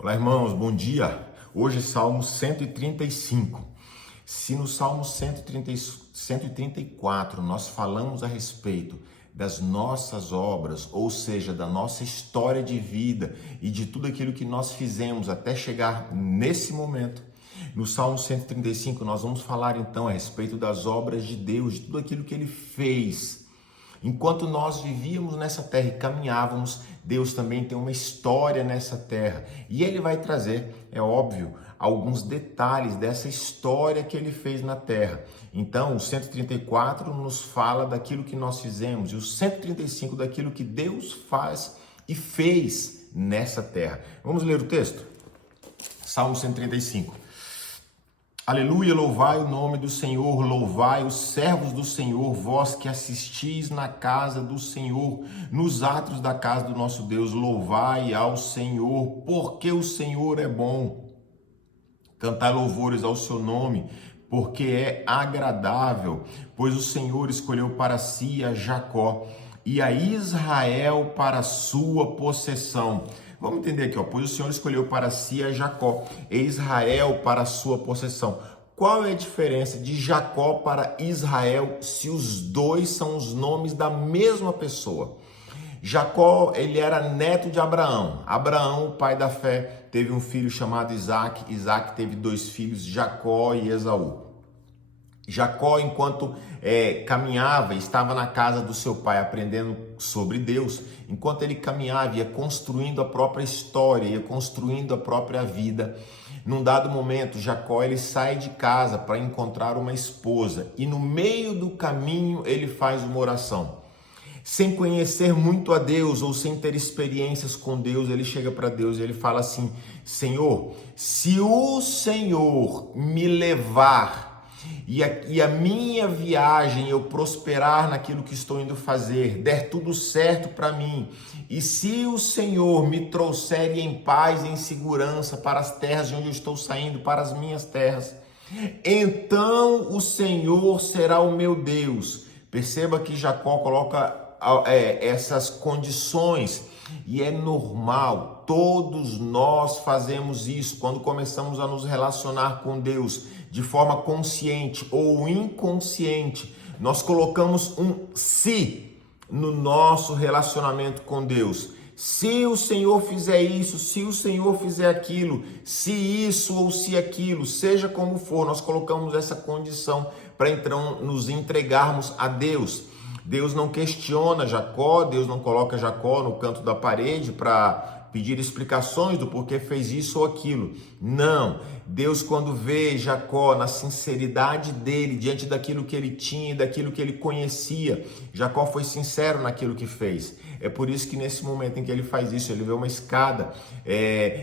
Olá, irmãos, bom dia. Hoje, Salmo 135. Se no Salmo 134 nós falamos a respeito das nossas obras, ou seja, da nossa história de vida e de tudo aquilo que nós fizemos até chegar nesse momento, no Salmo 135 nós vamos falar então a respeito das obras de Deus, de tudo aquilo que Ele fez. Enquanto nós vivíamos nessa terra e caminhávamos, Deus também tem uma história nessa terra. E Ele vai trazer, é óbvio, alguns detalhes dessa história que Ele fez na terra. Então, o 134 nos fala daquilo que nós fizemos e o 135 daquilo que Deus faz e fez nessa terra. Vamos ler o texto? Salmo 135. Aleluia, louvai o nome do Senhor, louvai os servos do Senhor, vós que assistis na casa do Senhor, nos átrios da casa do nosso Deus, louvai ao Senhor, porque o Senhor é bom. Cantai louvores ao seu nome, porque é agradável, pois o Senhor escolheu para si a Jacó e a Israel para sua possessão. Vamos entender aqui, pois o Senhor escolheu para si a Jacó e Israel para a sua possessão. Qual é a diferença de Jacó para Israel se os dois são os nomes da mesma pessoa? Jacó, ele era neto de Abraão. Abraão, pai da fé, teve um filho chamado Isaac. Isaac teve dois filhos, Jacó e Esaú. Jacó, enquanto caminhava, estava na casa do seu pai aprendendo sobre Deus. Enquanto ele caminhava, ia construindo a própria história, ia construindo a própria vida. Num dado momento, Jacó ele sai de casa para encontrar uma esposa e no meio do caminho ele faz uma oração. Sem conhecer muito a Deus ou sem ter experiências com Deus, ele chega para Deus e ele fala assim: Senhor, se o Senhor me levar e a minha viagem eu prosperar naquilo que estou indo fazer, der tudo certo para mim, e se o Senhor me trouxer em paz e em segurança para as terras de onde eu estou saindo, para as minhas terras, então o Senhor será o meu Deus. Perceba que Jacó coloca essas condições e é normal, todos nós fazemos isso quando começamos a nos relacionar com Deus de forma consciente ou inconsciente. Nós colocamos um se no nosso relacionamento com Deus. Se o Senhor fizer isso, se o Senhor fizer aquilo, se isso ou se aquilo, seja como for, nós colocamos essa condição para então nos entregarmos a Deus. Deus não questiona Jacó, Deus não coloca Jacó no canto da parede para pedir explicações do porquê fez isso ou aquilo. Não, Deus, quando vê Jacó na sinceridade dele, diante daquilo que ele tinha e daquilo que ele conhecia, Jacó foi sincero naquilo que fez. É por isso que nesse momento em que ele faz isso, ele vê uma escada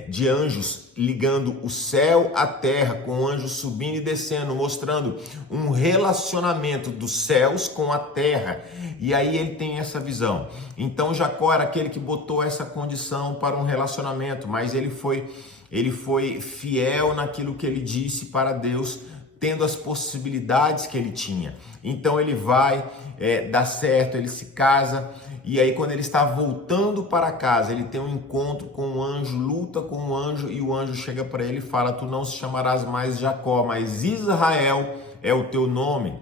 de anjos ligando o céu à terra, com anjos subindo e descendo, mostrando um relacionamento dos céus com a terra. E aí ele tem essa visão. Então Jacó era aquele que botou essa condição para um relacionamento, mas ele foi fiel naquilo que ele disse para Deus, tendo as possibilidades que ele tinha. Então ele vai, dá certo, ele se casa, e aí quando ele está voltando para casa, ele tem um encontro com um anjo, luta com um anjo, e o anjo chega para ele e fala: tu não se chamarás mais Jacó, mas Israel é o teu nome.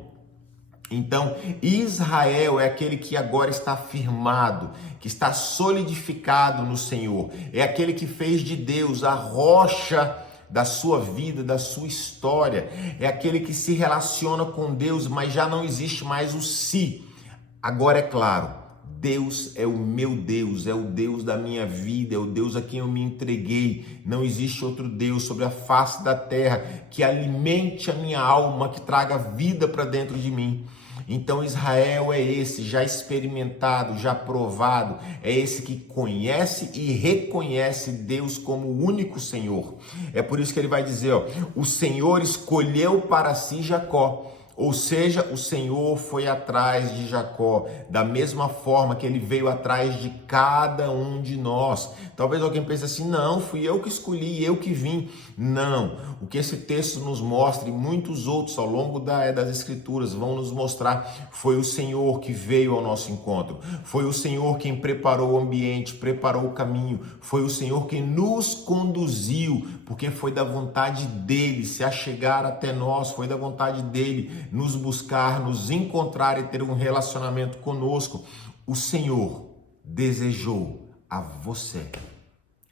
Então, Israel é aquele que agora está firmado, que está solidificado no Senhor. É aquele que fez de Deus a rocha da sua vida, da sua história. É aquele que se relaciona com Deus, mas já não existe mais o si. Agora é claro, Deus é o meu Deus, é o Deus da minha vida, é o Deus a quem eu me entreguei. Não existe outro Deus sobre a face da terra que alimente a minha alma, que traga vida para dentro de mim. Então Israel é esse, já experimentado, já provado, é esse que conhece e reconhece Deus como o único Senhor. É por isso que ele vai dizer, o Senhor escolheu para si Jacó Ou seja, o Senhor foi atrás de Jacó, da mesma forma que ele veio atrás de cada um de nós. Talvez alguém pense assim, não, fui eu que escolhi, eu que vim. Não, o que esse texto nos mostra e muitos outros ao longo das Escrituras vão nos mostrar, foi o Senhor que veio ao nosso encontro, foi o Senhor quem preparou o ambiente, preparou o caminho, foi o Senhor quem nos conduziu, porque foi da vontade dele se achegar até nós, foi da vontade dele nos buscar, nos encontrar e ter um relacionamento conosco. O Senhor desejou a você,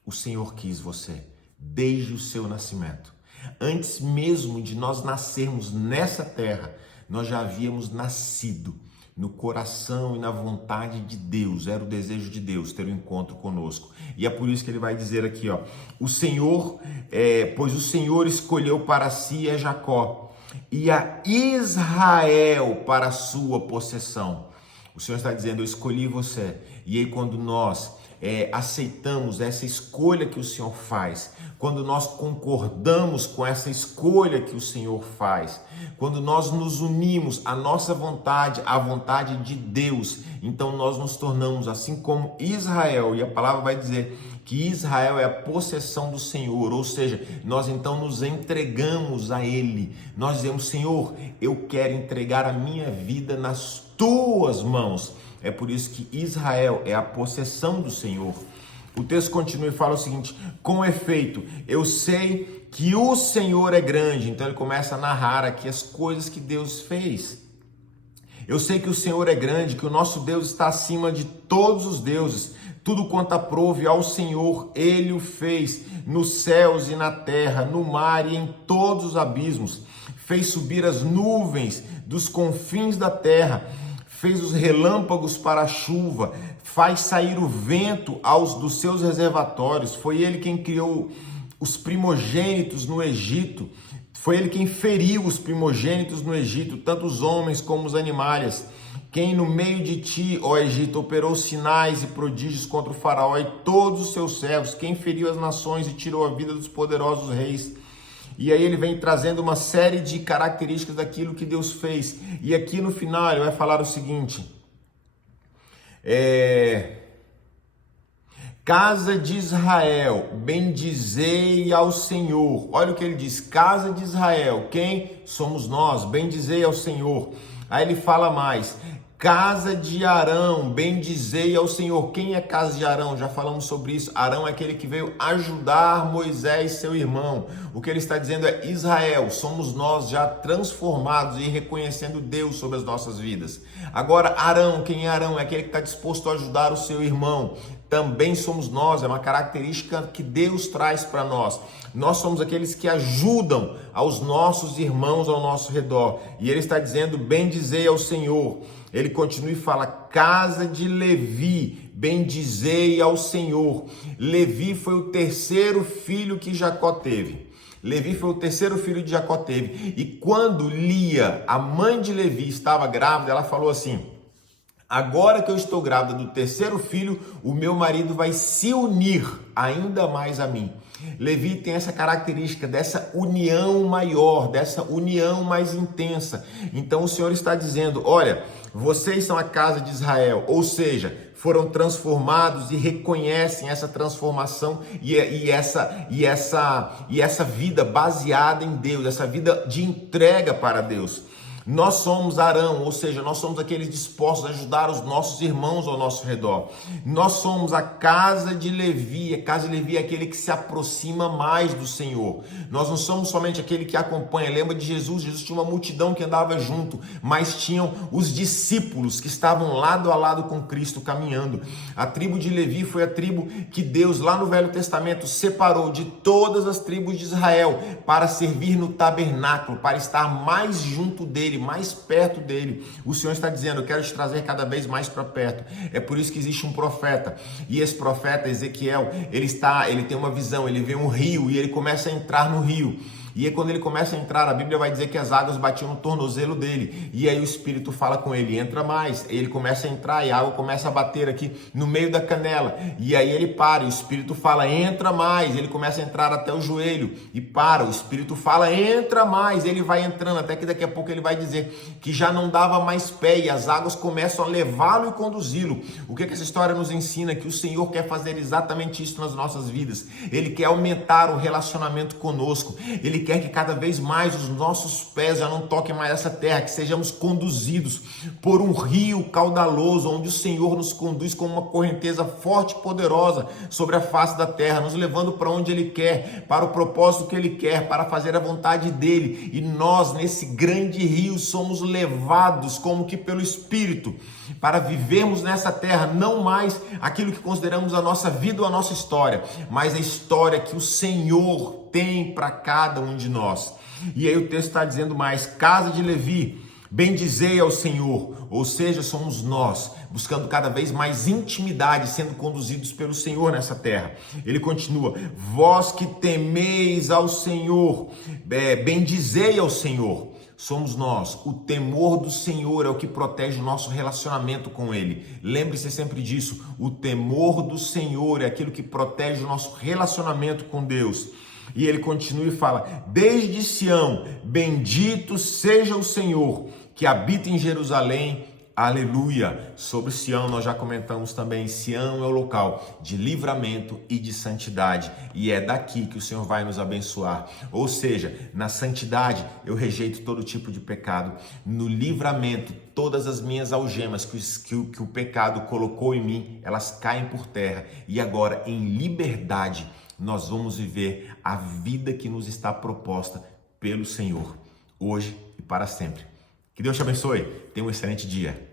o Senhor quis você desde o seu nascimento. Antes mesmo de nós nascermos nessa terra, nós já havíamos nascido no coração e na vontade de Deus. Era o desejo de Deus ter um encontro conosco. E é por isso que ele vai dizer aqui, ó, o Senhor, pois o Senhor escolheu para si a Jacó e a Israel para a sua possessão. O Senhor está dizendo, eu escolhi você. E aí quando nós aceitamos essa escolha que o Senhor faz, quando nós concordamos com essa escolha que o Senhor faz, quando nós nos unimos à nossa vontade, à vontade de Deus, então nós nos tornamos assim como Israel, e a palavra vai dizer que Israel é a possessão do Senhor, ou seja, nós então nos entregamos a Ele, nós dizemos, Senhor, eu quero entregar a minha vida nas tuas mãos. É por isso que Israel é a possessão do Senhor. O texto continua e fala o seguinte, com efeito, eu sei que o Senhor é grande. Então ele começa a narrar aqui as coisas que Deus fez. Eu sei que o Senhor é grande, que o nosso Deus está acima de todos os deuses. Tudo quanto aprove ao Senhor, Ele o fez, nos céus e na terra, no mar e em todos os abismos. Fez subir as nuvens dos confins da terra, fez os relâmpagos para a chuva, faz sair o vento dos seus reservatórios. Foi Ele quem criou os primogênitos no Egito. Foi Ele quem feriu os primogênitos no Egito, tanto os homens como os animais. Quem no meio de ti, ó Egito, operou sinais e prodígios contra o faraó e todos os seus servos. Quem feriu as nações e tirou a vida dos poderosos reis. E aí ele vem trazendo uma série de características daquilo que Deus fez. E aqui no final ele vai falar o seguinte. Casa de Israel, bendizei ao Senhor. Olha o que ele diz, casa de Israel, quem somos nós? Bendizei ao Senhor. Aí ele fala mais, casa de Arão, bendizei ao Senhor. Quem é casa de Arão? Já falamos sobre isso. Arão é aquele que veio ajudar Moisés, seu irmão. O que ele está dizendo é Israel, somos nós já transformados e reconhecendo Deus sobre as nossas vidas. Agora Arão, quem é Arão? É aquele que está disposto a ajudar o seu irmão. Também somos nós, é uma característica que Deus traz para nós. Nós somos aqueles que ajudam aos nossos irmãos ao nosso redor. E ele está dizendo, bendizei ao Senhor. Ele continua e fala, casa de Levi, bendizei ao Senhor. Levi foi o terceiro filho que Jacó teve. Levi foi o terceiro filho de Jacó teve. E quando Lia, a mãe de Levi, estava grávida, ela falou assim, agora que eu estou grávida do terceiro filho, o meu marido vai se unir ainda mais a mim. Levi tem essa característica dessa união maior, dessa união mais intensa. Então o Senhor está dizendo, olha, vocês são a casa de Israel, ou seja, foram transformados e reconhecem essa transformação e essa vida baseada em Deus, essa vida de entrega para Deus. Nós somos Arão, ou seja, nós somos aqueles dispostos a ajudar os nossos irmãos ao nosso redor. Nós somos a casa de Levi. A casa de Levi é aquele que se aproxima mais do Senhor. Nós não somos somente aquele que acompanha. Lembra de Jesus? Jesus tinha uma multidão que andava junto, mas tinham os discípulos que estavam lado a lado com Cristo caminhando. A tribo de Levi foi a tribo que Deus lá no Velho Testamento separou de todas as tribos de Israel para servir no tabernáculo, para estar mais junto dele, mais perto dele. O Senhor está dizendo, eu quero te trazer cada vez mais para perto. É por isso que existe um profeta, e esse profeta Ezequiel, ele tem uma visão, ele vê um rio e ele começa a entrar no rio. E aí quando ele começa a entrar, a Bíblia vai dizer que as águas batiam no tornozelo dele. E aí o Espírito fala com ele, entra mais. Ele começa a entrar e a água começa a bater aqui no meio da canela. E aí ele para, e o Espírito fala, entra mais. Ele começa a entrar até o joelho e para. O Espírito fala, entra mais. Ele vai entrando, até que daqui a pouco ele vai dizer que já não dava mais pé e as águas começam a levá-lo e conduzi-lo. O que essa história nos ensina? Que o Senhor quer fazer exatamente isso nas nossas vidas. Ele quer aumentar o relacionamento conosco. Ele quer que cada vez mais os nossos pés já não toquem mais essa terra, que sejamos conduzidos por um rio caudaloso, onde o Senhor nos conduz com uma correnteza forte e poderosa sobre a face da terra, nos levando para onde Ele quer, para o propósito que Ele quer, para fazer a vontade dEle. E nós, nesse grande rio, somos levados como que pelo Espírito, para vivermos nessa terra, não mais aquilo que consideramos a nossa vida ou a nossa história, mas a história que o Senhor tem para cada um de nós. E aí o texto está dizendo mais, casa de Levi, bendizei ao Senhor, ou seja, somos nós, buscando cada vez mais intimidade, sendo conduzidos pelo Senhor nessa terra. Ele continua, vós que temeis ao Senhor, bendizei ao Senhor. Somos nós. O temor do Senhor é o que protege o nosso relacionamento com Ele. Lembre-se sempre disso. O temor do Senhor é aquilo que protege o nosso relacionamento com Deus. E ele continua e fala, desde Sião, bendito seja o Senhor, que habita em Jerusalém. Aleluia! Sobre Sião nós já comentamos também, Sião é o local de livramento e de santidade, e é daqui que o Senhor vai nos abençoar. Ou seja, na santidade eu rejeito todo tipo de pecado, no livramento todas as minhas algemas que o pecado colocou em mim, elas caem por terra, e agora em liberdade nós vamos viver a vida que nos está proposta pelo Senhor, hoje e para sempre. Que Deus te abençoe. Tenha um excelente dia.